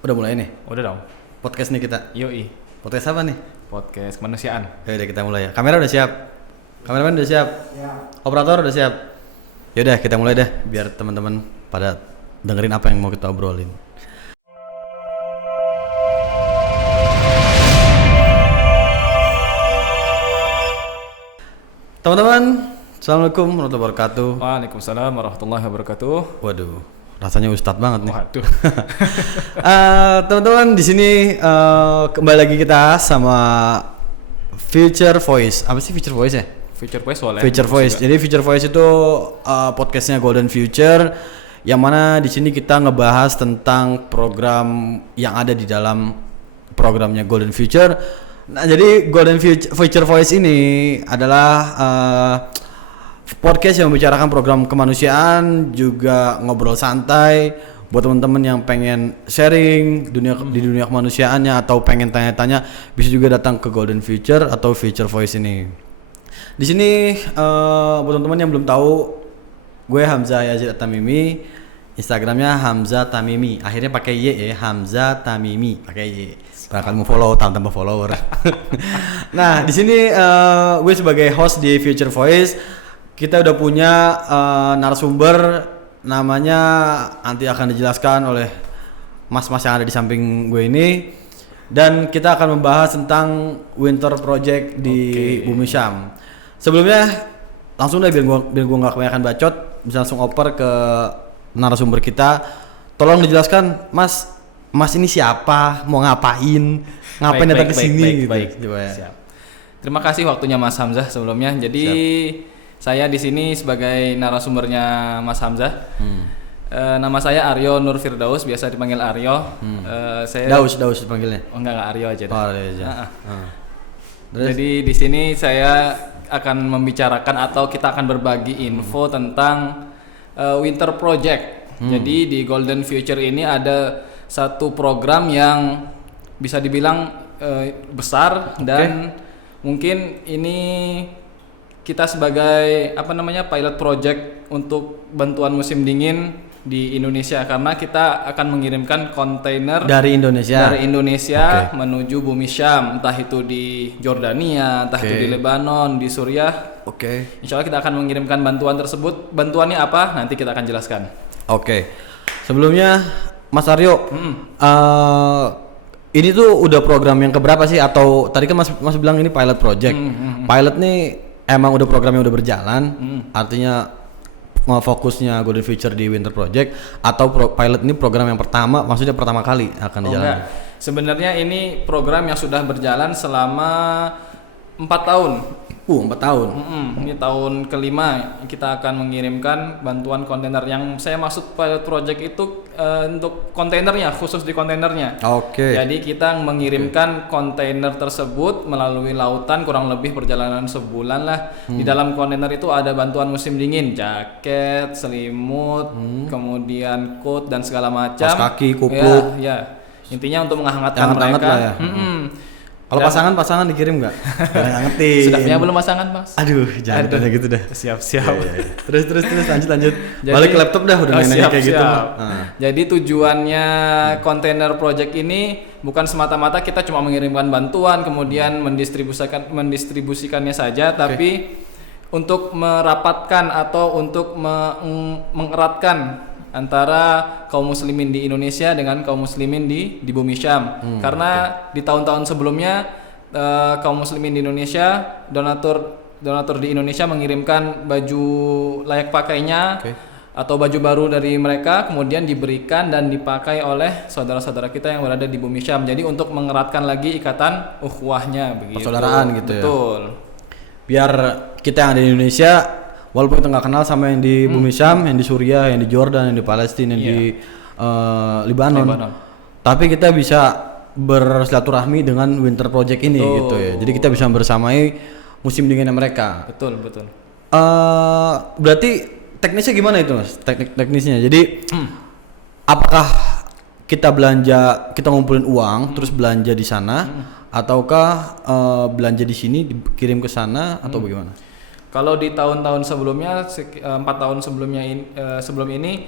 Udah mulai nih Udah dong. podcast nih kita. Yoi. Podcast apa nih? Podcast kemanusiaan. Ya udah kita mulai ya. Kamera udah siap. Kameraman udah siap. Ya. Operator udah siap. Ya udah kita mulai deh biar teman-teman pada dengerin apa yang mau kita obrolin. Teman-teman, assalamualaikum warahmatullahi wabarakatuh. Waalaikumsalam warahmatullahi wabarakatuh. Waduh, rasanya ustadz banget nih. Waduh. Teman-teman di sini kembali lagi kita sama Future Voice. Apa sih Future Voice ya? Future Voice boleh. Future Voice. Jadi Future Voice itu podcastnya Golden Future, yang mana di sini kita ngebahas tentang program yang ada di dalam programnya Golden Future. Nah, jadi Golden Future Voice ini adalah podcast yang membicarakan program kemanusiaan, juga ngobrol santai buat teman-teman yang pengen sharing di dunia kemanusiaannya atau pengen tanya-tanya, bisa juga datang ke Golden Future atau Future Voice ini. Di sini buat teman-teman yang belum tahu, gue Hamzah Yazid Tamimi, Instagramnya Hamzah Tamimi, akhirnya pakai Y ya, Hamzah Tamimi pakai Y. Bahkan mau follow tambah follower. Nah di sini gue sebagai host di Future Voice. Kita udah punya narasumber, namanya nanti akan dijelaskan oleh mas-mas yang ada di samping gue ini. Dan kita akan membahas tentang Winter Project di Bumi Syam. Sebelumnya langsung deh biar gue nggak kebanyakan bacot, bisa langsung oper ke narasumber kita. Tolong dijelaskan, Mas ini siapa, mau ngapain datang ke sini gitu. Baik. Siap. Terima kasih waktunya Mas Hamzah sebelumnya. Jadi saya di sini sebagai narasumbernya Mas Hamzah. Nama saya Aryo Nur Firdaus, biasa dipanggil Aryo. Saya Daus dipanggilnya. Oh enggak Aryo aja. Aryo aja. Jadi di sini saya akan membicarakan atau kita akan berbagi info tentang Winter Project. Jadi di Golden Future ini ada satu program yang bisa dibilang besar dan mungkin ini kita sebagai pilot project untuk bantuan musim dingin di Indonesia, karena kita akan mengirimkan kontainer dari Indonesia menuju Bumi Syam, entah itu di Jordania, entah itu di Lebanon, di Suriah. Insya Allah kita akan mengirimkan bantuan tersebut. Bantuannya apa? Nanti kita akan jelaskan. Sebelumnya Mas Aryo, ini tuh udah program yang keberapa sih? Atau tadi kan Mas bilang ini pilot project. Pilot nih emang udah program yang udah berjalan, artinya fokusnya Golden Future di Winter Project, atau pilot ini program yang pertama, maksudnya pertama kali akan dijalankan? Sebenarnya ini program yang sudah berjalan selama 4 tahun. 4 tahun. Ini tahun kelima kita akan mengirimkan bantuan kontainer. Yang saya maksud pilot project itu untuk kontainernya, khusus di kontainernya. Jadi kita mengirimkan kontainer tersebut melalui lautan, kurang lebih perjalanan sebulan lah. Di dalam kontainer itu ada bantuan musim dingin, jaket, selimut, kemudian coat dan segala macam. Kaos kaki, kupluk. Ya. Intinya untuk menghangatkan mereka. Lah ya. Kalau pasangan dikirim nggak? Ngerti. Sudah punya belum pasangan, Mas? Aduh, jangan tanya gitu dah. Siap. Ya. Terus lanjut. Balik ke laptop dah, udah nanya kayak gitu. Jadi tujuannya container project ini bukan semata-mata kita cuma mengirimkan bantuan kemudian mendistribusikannya saja, tapi untuk merapatkan atau untuk mengeratkan antara kaum muslimin di Indonesia dengan kaum muslimin di Bumi Syam. Karena di tahun-tahun sebelumnya kaum muslimin di Indonesia, donatur di Indonesia mengirimkan baju layak pakainya atau baju baru dari mereka, kemudian diberikan dan dipakai oleh saudara-saudara kita yang berada di Bumi Syam. Jadi untuk mengeratkan lagi ikatan ukhuwahnya begitu. Persaudaraan gitu. Betul. Biar kita yang ada di Indonesia, walaupun kita nggak kenal sama yang di Bumi Syam, yang di Suriah, yang di Jordan, yang di Palestina, yang di Lebanon, tapi kita bisa bersilaturahmi dengan Winter Project ini gitu ya. Jadi kita bisa bersamai musim dinginnya mereka. Betul. Berarti teknisnya gimana itu, Mas? Teknisnya. Jadi apakah kita ngumpulin uang terus belanja di sana, ataukah belanja di sini dikirim ke sana atau bagaimana? Kalau di tahun-tahun sebelumnya, 4 tahun sebelum ini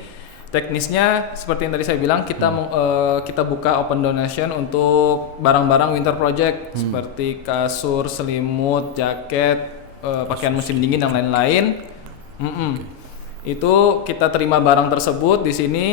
Teknisnya seperti yang tadi saya bilang, kita buka open donation untuk barang-barang winter project seperti kasur, selimut, jaket, pakaian musim dingin dan lain-lain. Itu kita terima barang tersebut di sini,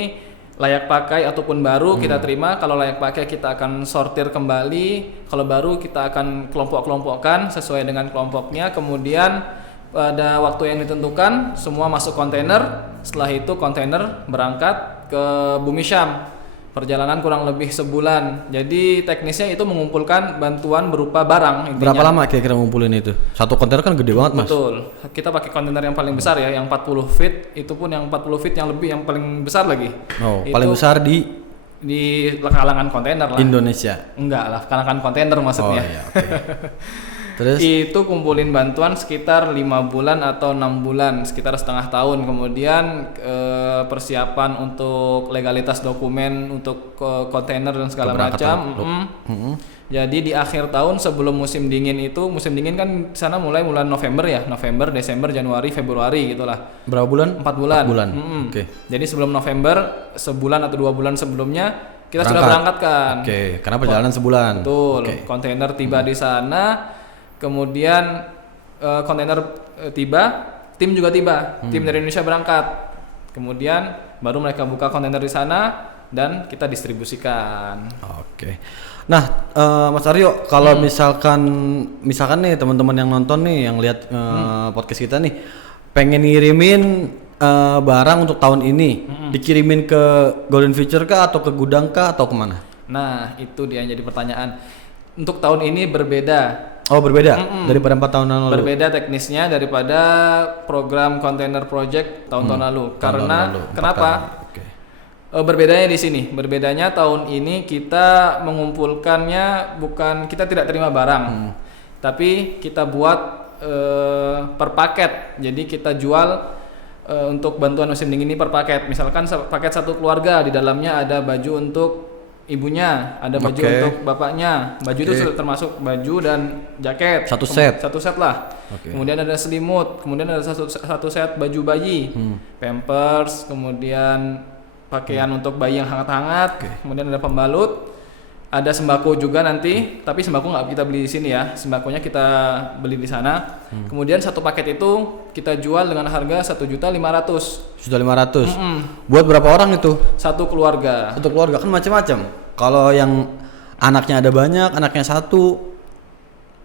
layak pakai ataupun baru kita terima. Kalau layak pakai kita akan sortir kembali, kalau baru kita akan kelompok-kelompokkan sesuai dengan kelompoknya. Kemudian pada waktu yang ditentukan semua masuk kontainer. Setelah itu kontainer berangkat ke Bumi Syam. Perjalanan kurang lebih sebulan. Jadi teknisnya itu mengumpulkan bantuan berupa barang intinya. Berapa lama kira-kira ngumpulin itu? Satu kontainer kan gede banget, Mas. Betul. Kita pakai kontainer yang paling besar ya, yang 40 feet. Itu pun yang 40 feet yang lebih, yang paling besar lagi. Oh, itu paling besar di kalangan kontainer lah. Indonesia. Enggak lah, kalangan kontainer maksudnya. Oh iya, oke. Terus Itu kumpulin bantuan sekitar 5 bulan atau 6 bulan, sekitar setengah tahun. Kemudian persiapan untuk legalitas dokumen untuk kontainer dan segala macam. Jadi di akhir tahun sebelum musim dingin itu, musim dingin kan sana mulai bulan November ya, November, Desember, Januari, Februari gitulah. berapa bulan? 4 bulan. 4 bulan. Oke. Jadi sebelum November, sebulan atau 2 bulan sebelumnya kita sudah berangkatkan. Oke, karena perjalanan sebulan. Betul. Oke. Kontainer tiba di sana, kemudian kontainer tiba, tim juga tiba. Tim dari Indonesia berangkat. Kemudian baru mereka buka kontainer di sana dan kita distribusikan. Oke. Nah, Mas Aryo, kalau misalkan nih teman-teman yang nonton nih, yang lihat podcast kita nih, pengen ngirimin barang untuk tahun ini, dikirimin ke Golden Future kah atau ke gudang kah atau kemana? Nah, itu dia yang jadi pertanyaan. Untuk tahun ini berbeda. Oh, berbeda daripada 4 tahun lalu. Berbeda teknisnya daripada program container project tahun-tahun lalu. Karena kenapa? Berbedanya di sini. Berbedanya tahun ini kita mengumpulkannya bukan, kita tidak terima barang, tapi kita buat per paket. Jadi kita jual untuk bantuan musim dingin ini per paket. Misalkan paket satu keluarga, di dalamnya ada baju untuk ibunya, ada baju untuk bapaknya. Baju itu sudah termasuk baju dan jaket. Satu set lah. Kemudian ada selimut, kemudian ada satu set baju bayi, pampers, kemudian pakaian untuk bayi yang hangat-hangat, kemudian ada pembalut, ada sembako juga nanti, tapi sembako nggak kita beli di sini ya, sembakonya kita beli di sana. Kemudian satu paket itu kita jual dengan harga 1.500.000. 1.500.000. Buat berapa orang itu? Satu keluarga. Satu keluarga kan macam-macam. Kalau yang anaknya ada banyak, anaknya satu,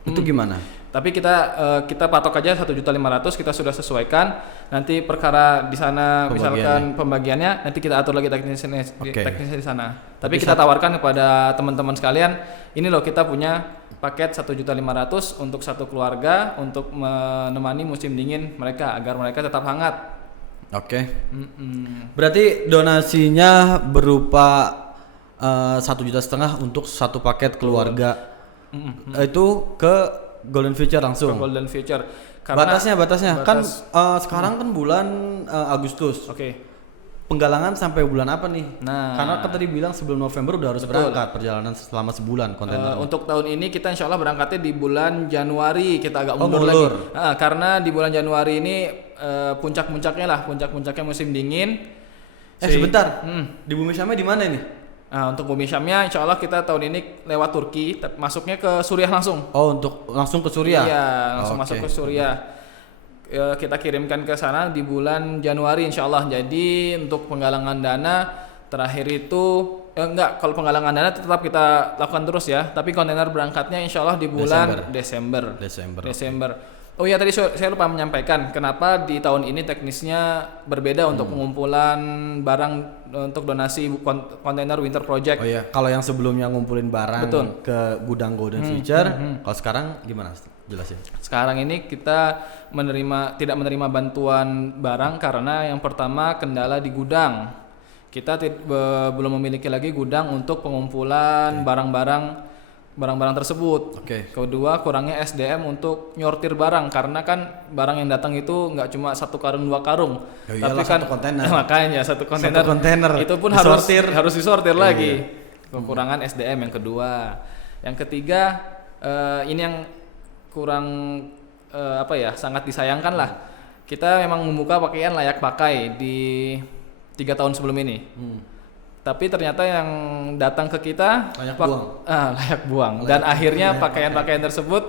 itu gimana? Tapi kita patok aja 1.500.000, kita sudah sesuaikan. Nanti perkara di sana misalkan pembagiannya nanti kita atur lagi teknisnya di sana. Tapi kita tawarkan kepada teman-teman sekalian, ini loh kita punya paket 1.500.000 untuk satu keluarga untuk menemani musim dingin mereka agar mereka tetap hangat. Oke. Berarti donasinya berupa 1,5 juta untuk satu paket keluarga. Itu ke Golden Future langsung. Ke Golden Future. Karena batasnya kan sekarang kan bulan Agustus. Penggalangan sampai bulan apa nih? Nah, karena kan tadi bilang sebelum November udah harus berangkat perjalanan selama sebulan kontainer. Untuk tahun ini kita insya Allah berangkatnya di bulan Januari, kita agak mundur lagi. Karena di bulan Januari ini puncak-puncaknya musim dingin. Sebentar, di Bumi Syamnya di mana ini? Nah, untuk Bumi Syamnya insya Allah kita tahun ini lewat Turki, masuknya ke Suriah langsung. Oh, untuk langsung ke Suriah? Iya, langsung masuk ke Suriah. Kita kirimkan ke sana di bulan Januari insya Allah. Jadi untuk penggalangan dana terakhir itu kalau penggalangan dana tetap kita lakukan terus ya. Tapi kontainer berangkatnya insya Allah di bulan Desember. Oh iya, tadi saya lupa menyampaikan kenapa di tahun ini teknisnya berbeda untuk pengumpulan barang untuk donasi kontainer winter project. Oh iya, kalau yang sebelumnya ngumpulin barang ke gudang Golden Future, kalau sekarang gimana? Jelasin. Sekarang ini kita tidak menerima bantuan barang karena yang pertama kendala di gudang. Kita belum memiliki lagi gudang untuk pengumpulan barang-barang tersebut. Kedua, kurangnya SDM untuk nyortir barang karena kan barang yang datang itu nggak cuma 1 karung 2 karung, tapi kan satu kontainer. Makanya satu kontainer itu pun harus disortir lagi. Kekurangan SDM yang kedua. Yang ketiga, ini yang kurang sangat disayangkan lah. Kita memang membuka pakaian layak pakai di 3 tahun sebelum ini. Tapi ternyata yang datang ke kita layak buang. Dan akhirnya pakaian-pakaian tersebut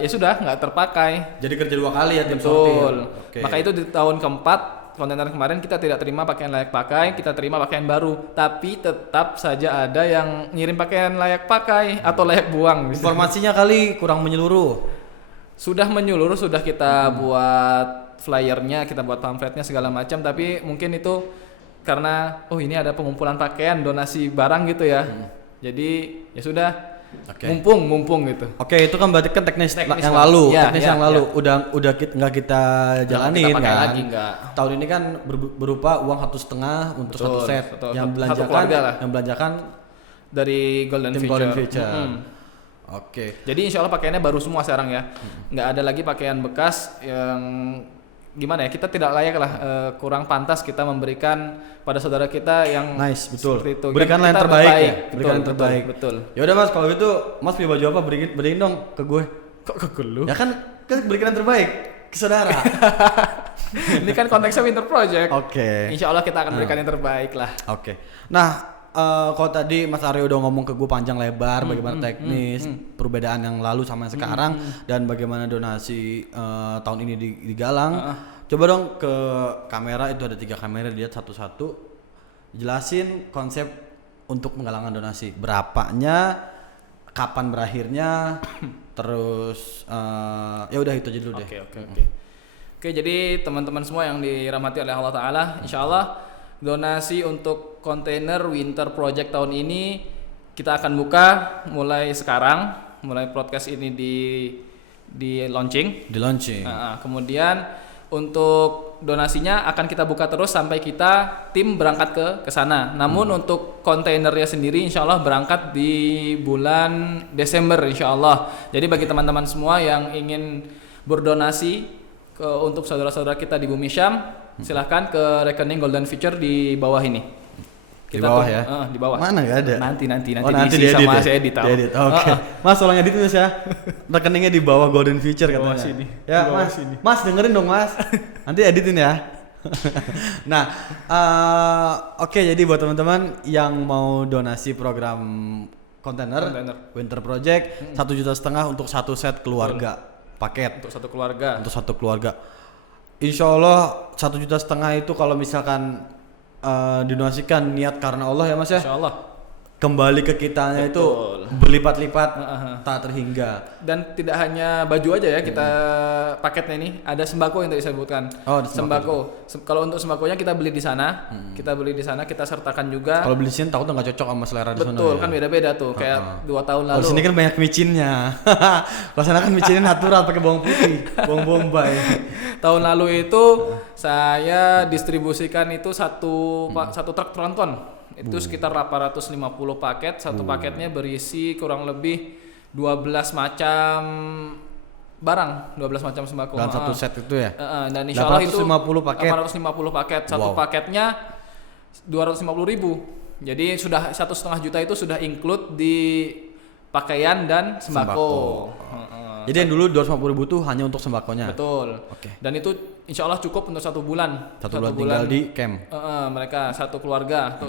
ya sudah nggak terpakai. Jadi kerja 2 kali ya tim Betul. sortir. Okay. Maka itu di tahun keempat kontainer kemarin kita tidak terima pakaian layak pakai, kita terima pakaian baru. Tapi tetap saja ada yang ngirim pakaian layak pakai atau layak buang. Informasinya kali kurang menyeluruh. Sudah menyeluruh, sudah kita buat flyernya, kita buat pamfletnya segala macam. Tapi mungkin itu karena ini ada pengumpulan pakaian, donasi barang gitu ya. Jadi ya sudah. Okay. Mumpung gitu. Oke, itu kan berarti kan teknis yang lalu, yang lalu udah nggak kita jalanin kita kan. Lagi, enggak. Tahun ini kan berupa uang 1,5 untuk satu set yang belanjakan dari Golden Future. Oke. Jadi insya Allah pakaiannya baru semua sekarang ya. Nggak ada lagi pakaian bekas yang gimana ya, kita tidak layak lah, kurang pantas kita memberikan pada saudara kita yang nice, betul. Itu. Berikanlah yang terbaik ya. Berikan yang terbaik. Betul. Ya udah Mas, kalau gitu Mas punya baju apa? Beriin dong ke gue. Kok ke lu? Ya kan berikan yang terbaik ke saudara. Ini kan konteksnya Winter Project. Oke. Insya Allah kita akan berikan yang terbaik lah. Oke. Nah, kalau tadi Mas Aryo udah ngomong ke gue panjang lebar bagaimana teknis perbedaan yang lalu sama yang sekarang dan bagaimana donasi tahun ini digalang. Coba dong ke kamera, itu ada 3 kamera, lihat satu-satu, jelasin konsep untuk penggalangan donasi, berapanya, kapan berakhirnya, terus ya udah itu aja dulu deh. Oke, jadi teman-teman semua yang dirahmati oleh Allah Ta'ala, insya Allah donasi untuk kontainer Winter Project tahun ini kita akan buka mulai sekarang, mulai podcast ini di launching. Kemudian untuk donasinya akan kita buka terus sampai kita tim berangkat ke sana. Namun untuk kontainernya sendiri insya Allah berangkat di bulan Desember insya Allah. Jadi bagi teman-teman semua yang ingin berdonasi untuk saudara-saudara kita di Bumi Syam, silahkan ke rekening Golden Future di bawah ini. Di bawah ya? Di bawah. Mana nggak ada? Nanti nanti diisi sama saya edit. Oke. Mas tolong edit Mas ya. Rekeningnya di bawah Golden Future katanya. Sini. Ya Mas. Mas dengerin dong Mas. Nanti editin ya. Nah, oke, jadi buat teman-teman yang mau donasi program kontainer Winter Project 1,5 juta untuk 1 set keluarga paket. Untuk satu keluarga. Insya Allah 1,5 juta itu kalau misalkan didonasikan niat karena Allah ya Mas ya. Insya Allah. Kembali ke kitanya itu berlipat-lipat tak terhingga. Dan tidak hanya baju aja ya kita paketnya ini, ada sembako yang tadi saya sebutkan. Sembako. Kalau untuk sembakonya kita beli di sana, kita sertakan juga. Kalau beli di sini takutnya nggak cocok sama selera di sana. Betul, kan beda-beda tuh. Kayak 2 tahun lalu. Kalau sini kan banyak micinnya. Kalau sana kan micinnya natural pakai bawang putih, bawang bombay. Tahun lalu itu saya distribusikan itu satu truk tronton. Itu sekitar 850 paket. Satu paketnya berisi kurang lebih 12 macam barang, 12 macam sembako. Dan satu set itu ya? Dan insya Allah itu 850 paket. 850 paket. Satu paketnya 250.000. Jadi sudah 1,5 juta itu sudah include di pakaian dan sembako. Jadi yang dulu 250.000 tuh hanya untuk sembakonya. Betul. Dan itu insya Allah cukup untuk 1 bulan. Satu bulan tinggal di camp. Mereka satu keluarga 1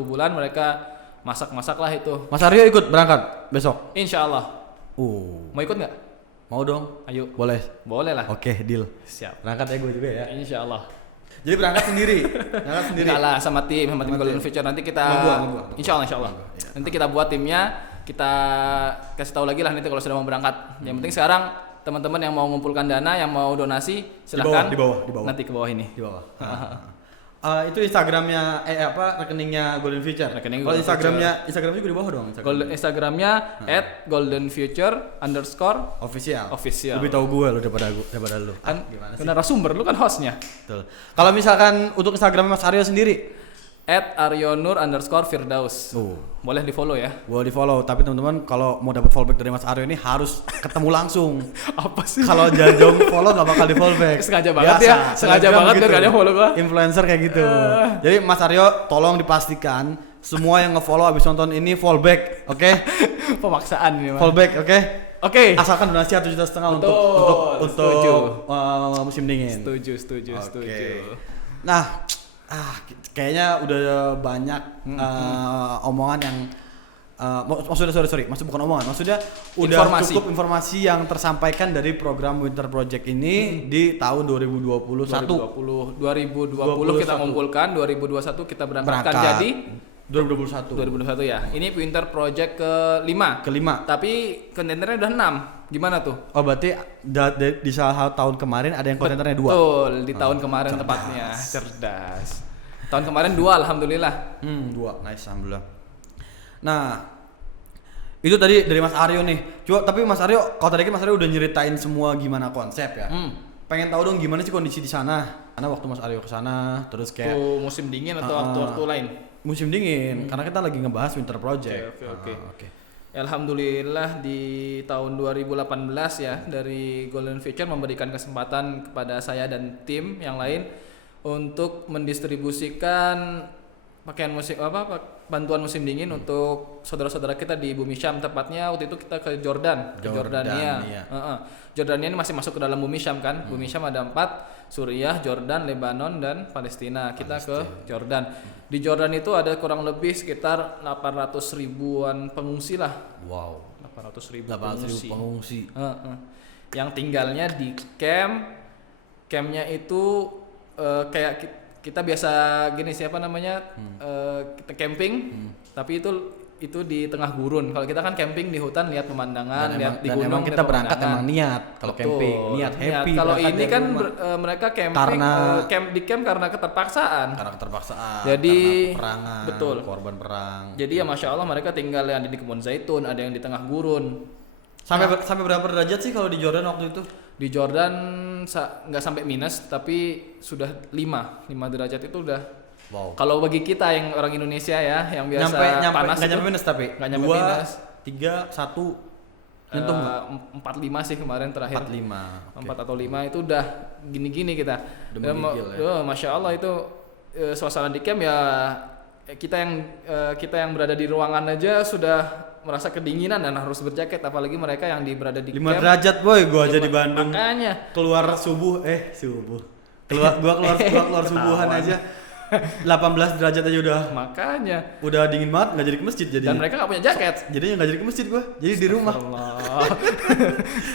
bulan mereka masak lah itu. Mas Aryo ikut berangkat besok? Insya Allah. Mau ikut nggak? Mau dong. Ayo. Boleh lah. Oke, deal. Siap. Berangkat ya gue juga ya. Insya Allah. Jadi berangkat sendiri. Enggak lah, sama tim Golden Future nanti kita. Insya Allah. Nanti kita buat timnya. Kita kasih tahu lagi lah nanti kalau sudah mau berangkat. Yang penting sekarang teman-teman yang mau mengumpulkan dana, yang mau donasi, silahkan di bawah. Nanti ke bawah ini. Di bawah. Itu Instagramnya rekeningnya Golden Future. Kalau Instagramnya juga di bawah dong. Instagramnya @goldenfuture_official. Lebih tahu gue lo daripada lu. Kan narasumber lu kan hostnya. Betul. Kalau misalkan untuk Instagram Mas Aryo sendiri @aryonur_firdaus. Boleh di follow ya. Boleh di follow. Tapi teman-teman kalau mau dapat fallback dari Mas Aryo ini harus ketemu langsung. Apa sih? Kalau jauh follow nggak bakal di fallback. Sengaja banget ya. Sengaja banget biar gak ada follow gua. Influencer kayak gitu. Jadi Mas Aryo tolong dipastikan semua yang nge-follow abis nonton ini fallback, oke? Pemaksaan ini. Fallback, oke? Oke. Asalkan donasi 1,5 juta untuk musim dingin. Setuju. Nah, Kayaknya udah banyak omongan yang maksud bukan omongan, maksudnya udah Informasi. cukup informasi yang tersampaikan dari program Winter Project ini di tahun 2021. 2020 kita ngumpulkan, 2021 kita berangkatkan. Berangkat. Jadi 2021 ya. Ini Winter Project kelima. Tapi kontainernya udah 6. Gimana tuh? Oh berarti di salah satu tahun kemarin ada yang kontainernya 2. Betul, di tahun kemarin tepatnya. Cerdas. Tahun kemarin 2 alhamdulillah. 2, nice, alhamdulillah. Nah, itu tadi dari Mas Aryo nih. Tapi Mas Aryo, kalau tadi kan Mas Aryo udah nyeritain semua gimana konsep ya. Pengen tahu dong gimana sih kondisi di sana? Karena waktu Mas Aryo kesana, terus kayak musim dingin atau waktu-waktu lain? Musim dingin, karena kita lagi ngebahas Winter Project. Oke. Alhamdulillah di tahun 2018 ya dari Golden Future memberikan kesempatan kepada saya dan tim yang lain untuk mendistribusikan bantuan musim dingin untuk saudara-saudara kita di Bumi Syam, tepatnya waktu itu kita ke Jordania. Jordania ini masih masuk ke dalam Bumi Syam kan. Bumi Syam ada 4, Suriah, Jordan, Lebanon dan Palestina. Kita ke Jordan. Di Jordan itu ada kurang lebih sekitar 800 ribuan pengungsi lah. Wow. 800 ribu pengungsi. Yang tinggalnya di campnya itu kayak kita biasa gini siapa namanya kita camping, tapi itu di tengah gurun. Kalau kita kan camping di hutan lihat pemandangan, lihat di gunung. Emang kita berangkat emang niat kalau camping, niat happy. Kalau ini kan mereka camping camp karena keterpaksaan. Jadi karena peperangan, betul. Korban perang. Jadi ya masya Allah mereka tinggal yang di kebun zaitun, ada yang di tengah gurun. Sampai berapa derajat sih kalau di Jordan waktu itu? Di Jordan nggak sampai minus, tapi sudah 5 derajat itu udah. Wow. Kalau bagi kita yang orang Indonesia ya, yang biasa panas nggak nyampe minus tapi nggak nyampe minus. 3, 1 nyentuh nggak? 4-5 sih kemarin terakhir. 4 atau 5 itu udah gini-gini kita. Masya Allah itu suasana di camp ya kita yang berada di ruangan aja sudah merasa kedinginan dan harus berjaket, apalagi mereka yang berada di 5 camp. derajat boy, gua aja di Bandung. Makanya keluar keluar subuhan aja 18 derajat aja udah dingin banget, nggak jadi ke masjid jadi. Dan mereka nggak punya jaket. Jadinya nggak jadi ke masjid gua, jadi di rumah.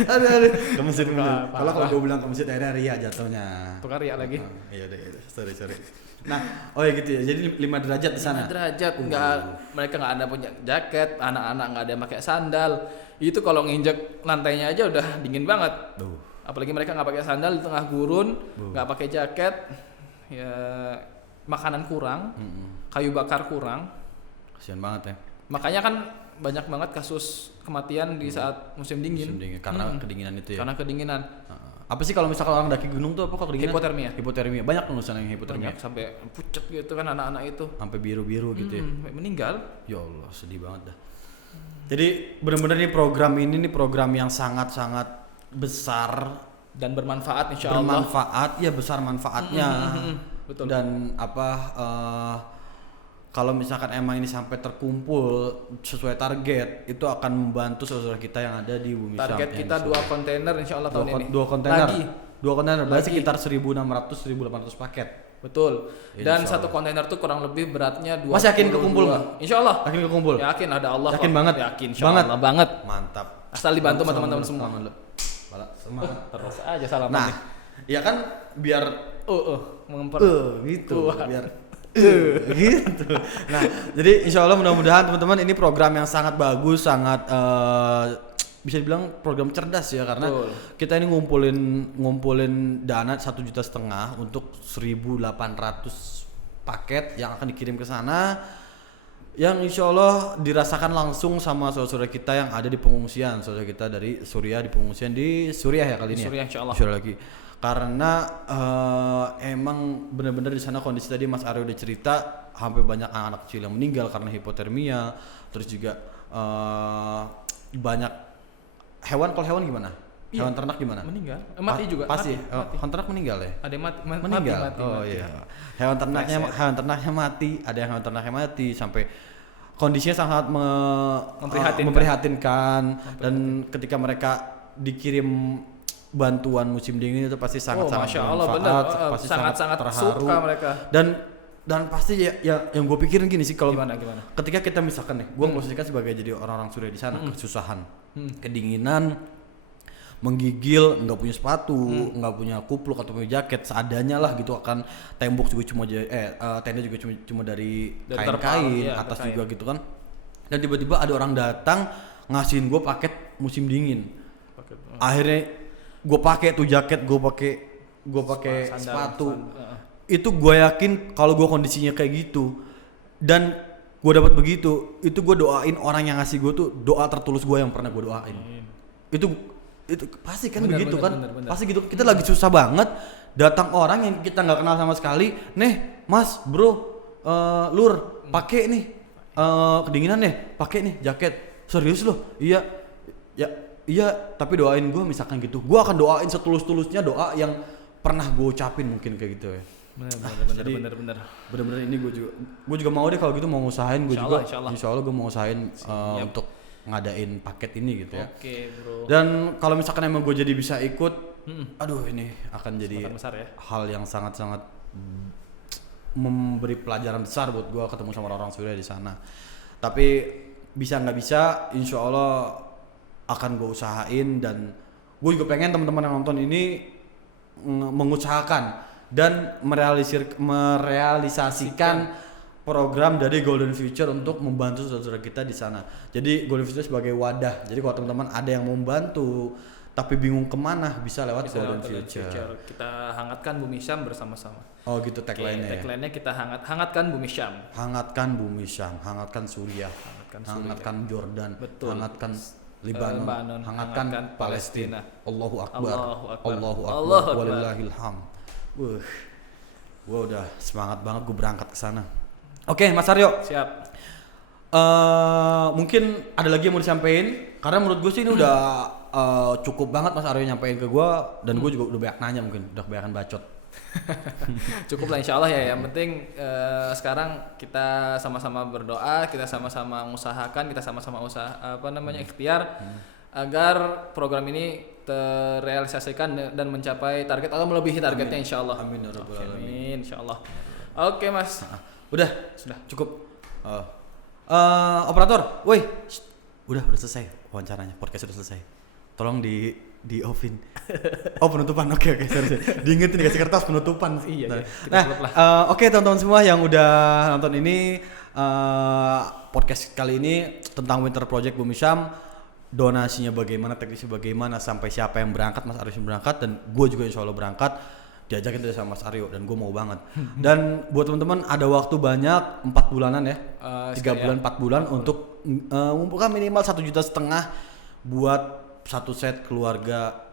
Aduh. Ke masjid. Kalau gua bilang ke masjid akhirnya ria jatuhnya. Tukar ria lagi. Iya deh, sorry. Nah, oh ya gitu ya. Jadi 5 derajat di sana. 5 derajat mereka nggak ada punya jaket, anak-anak nggak ada pakai sandal. Itu kalau nginjek lantainya aja udah dingin banget. Apalagi mereka nggak pakai sandal di tengah gurun, nggak pakai jaket. Ya makanan kurang, kayu bakar kurang. Kasian banget ya. Makanya kan banyak banget kasus kematian di saat musim dingin. Karena kedinginan itu ya. Karena kedinginan. Apa sih kalau misalkan orang daki gunung tuh apa kok kedinginan? Hipotermia. Banyak lulusan yang hipotermia. Sampai pucat gitu kan anak-anak itu. Sampai biru-biru gitu ya. Meninggal. Ya Allah, sedih banget dah. Jadi benar-benar nih program yang sangat-sangat besar dan bermanfaat insyaallah. Bermanfaat, ya besar manfaatnya. Betul. Dan kalau misalkan emang ini sampai terkumpul sesuai target, itu akan membantu saudara kita yang ada di Bumi Syam. Target kita 2 kontainer insyaallah tahun ini. 2 kontainer berarti sekitar 1.600-1.800 paket. Betul. Dan satu kontainer tuh kurang lebih beratnya 20. Mas yakin kekumpul nggak? Insyaallah. Yakin kekumpul? Yakin, ada Allah. Yakin banget. Yakin insyaallah banget. Mantap. Asal dibantu sama teman-teman semua. Semangat. Terus aja salaman. Nah, ya kan biar gitu. Biar gitu. Nah, jadi insya Allah mudah-mudahan teman-teman ini program yang sangat bagus, sangat bisa dibilang program cerdas ya, karena kita ini ngumpulin dana 1,5 juta untuk 1.800 paket yang akan dikirim ke sana, yang insya Allah dirasakan langsung sama saudara kita yang ada di pengungsian, saudara kita dari Suriah di pengungsian di Suriah ya kali ini. Suriah insya Allah. Lagi. Karena emang benar-benar di sana kondisi tadi Mas Aryo udah cerita, hampir banyak anak-anak kecil yang meninggal karena hipotermia, terus juga banyak hewan. Kalau hewan gimana? Iya. Hewan ternak gimana? Meninggal. Mati juga. Pasti. Mati. Hewan ternak meninggal ya? Ada yang mati. Meninggal. Iya. Hewan ternaknya mati. Ada yang hewan ternaknya mati sampai kondisinya sangat memprihatinkan. Dan ketika mereka dikirim bantuan musim dingin itu pasti sangat bermanfaat, pasti sangat terharu. Suka mereka. Dan dan pasti yang gue pikirin gini sih, kalau Gimana? ketika kita misalkan nih, gue posisikan sebagai jadi orang-orang Suriah di sana, kesusahan, kedinginan, menggigil, nggak punya sepatu, nggak punya kupluk atau punya jaket, seadanya lah gitu, akan tembok juga cuma tenda juga cuma dari kain-kain, iya, atas kain. juga gitu kan. Dan tiba-tiba ada orang datang ngasihin gue paket musim dingin. Akhirnya gue pakai tuh jaket, gue pakai sepatu. Itu gue yakin kalau gue kondisinya kayak gitu dan gue dapat begitu, itu gue doain orang yang ngasih gue tuh doa tertulus gue yang pernah gue doain. Itu pasti kan begitu kan. Bener. Pasti gitu. Kita lagi susah banget, datang orang yang kita nggak kenal sama sekali, nih mas bro, lur pakai nih kedinginan nih, pakai nih jaket. Serius loh? Iya, tapi doain gue misalkan gitu. Gue akan doain setulus-tulusnya doa yang pernah gue ucapin mungkin kayak gitu ya. Bener-bener ini gue juga mau deh kalau gitu, mau ngusahain gue juga. Insya Allah gue mau ngusahain untuk ngadain paket ini gitu ya. Oke, bro. Dan kalau misalkan emang gue jadi bisa ikut, aduh ini akan jadi besar ya. hal yang sangat-sangat memberi pelajaran besar buat gue ketemu sama orang-orang Suriah di sana. Tapi bisa nggak bisa, insya Allah akan gue usahain, dan gue juga pengen teman-teman yang nonton ini mengusahakan dan merealisasikan program dari Golden Future untuk membantu saudara-saudara kita di sana. Jadi Golden Future sebagai wadah. Jadi kalau teman-teman ada yang mau membantu tapi bingung kemana, bisa lewat Golden Future. Kita hangatkan Bumi Syam bersama-sama. Oh gitu tagline-nya. Tagline-nya kita hangatkan Bumi Syam. Hangatkan Bumi Syam, hangatkan Suriah, hangatkan Jordan, betul. Hangatkan Libanon, hangatkan Palestina. Allahu Akbar. Allahu Akbar. Walillahil hamd. Gua udah semangat banget gue berangkat ke sana. Oke, Mas Aryo. Siap. Mungkin ada lagi yang mau disampaikan, karena menurut gue sih ini udah cukup banget Mas Aryo nyampein ke gue, dan gue juga udah banyak nanya, mungkin udah kebanyakan bacot. Cukup lah insya Allah ya. Yang penting sekarang kita sama-sama berdoa, kita sama-sama mengusahakan, kita sama-sama ikhtiar agar program ini terrealisasikan dan mencapai target atau melebihi targetnya insya Allah. Amin ya rabbal alamin. Insya Allah. Oke Mas. Sudah cukup. Operator, woi, udah selesai wawancaranya, podcast sudah selesai. Tolong di offin. Oh penutupan, oke sorry. Diingetin dikasih kertas penutupan. Iya. Oke teman-teman semua yang udah nonton ini podcast kali ini tentang Winter Project Bumi Syam, donasinya bagaimana, teknisnya bagaimana, sampai siapa yang berangkat, Mas Aryo yang berangkat, dan gue juga insya Allah berangkat. Diajakin tadi sama Mas Aryo dan gue mau banget. Dan buat teman-teman ada waktu banyak 4 bulanan ya, 3 bulan 4 bulan untuk mengumpulkan minimal 1,5 juta buat satu set keluarga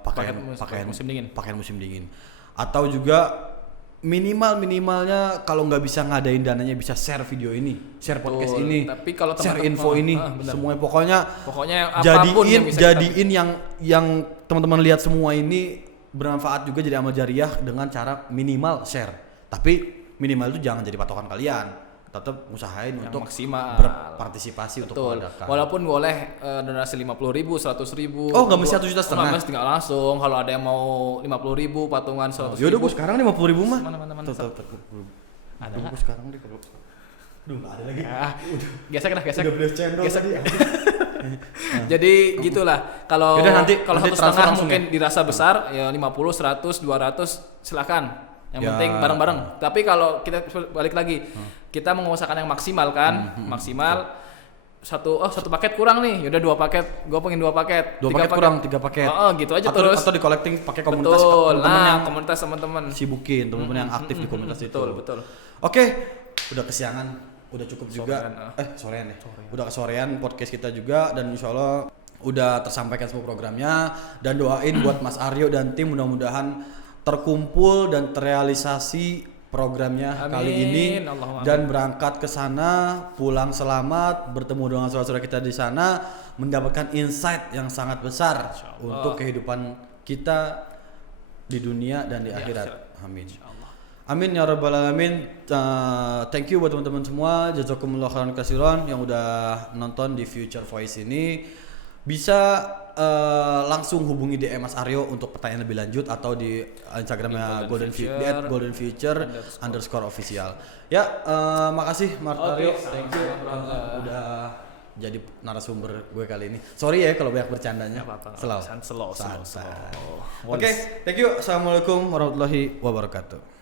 pakaian musim dingin. Atau juga minimalnya kalau nggak bisa ngadain dananya, bisa share video ini, share podcast ini, tapi kalau share info ini, semuanya pokoknya jadiin yang teman-teman lihat semua ini bermanfaat juga, jadi amal jariah dengan cara minimal share. Tapi minimal itu jangan jadi patokan kalian, tetap usahain yang untuk maksimal berpartisipasi. Betul. Untuk mengadakan. Walaupun boleh donasi 50.000, 100.000. Oh nggak mesti 1,5 juta. Nggak mesti, nggak langsung. Kalau ada yang mau 50.000 patungan 100.000. Yaudah gue sekarang 50.000 mah. Mana. Ada gue sekarang deh kalau. Aduh nggak ada lagi. Gesek. Udah beli cendol tadi. Jadi gitulah. Kalau 1,5 mungkin ya? dirasa besar, ya 50, 100, 200 silakan. Yang penting bareng-bareng. Tapi kalau kita balik lagi, kita mengusahakan yang maksimal kan, maksimal. Satu paket kurang nih, yaudah 2 paket. Gue pengen 2 paket. 2 paket kurang, 3 paket. Gitu aja terus. Atau di collecting pakai komunitas. Betul. Komunitas teman-teman. Sibukin teman-teman yang aktif di komunitas itu. Betul. Oke, udah kesiangan, udah cukup juga. Sorean ya. Udah kesorean podcast kita juga, dan insya Allah udah tersampaikan semua programnya, dan doain buat Mas Aryo dan tim mudah-mudahan terkumpul dan terrealisasi programnya kali ini, dan berangkat ke sana, pulang selamat, bertemu dengan saudara-saudara kita di sana, mendapatkan insight yang sangat besar untuk kehidupan kita di dunia dan di akhirat. Amin. Amin ya rabbal alamin. Thank you buat teman-teman semua. Jazakumullah khairan katsiran yang udah nonton di Future Voice ini. bisa langsung hubungi DM Mas Aryo untuk pertanyaan lebih lanjut atau di Instagramnya Golden Future _ official. Ya, makasih Mas Aryo. Thank you. Udah jadi narasumber gue kali ini. Sorry ya kalau banyak bercandanya. Slow. Oke, thank you. Assalamualaikum warahmatullahi wabarakatuh.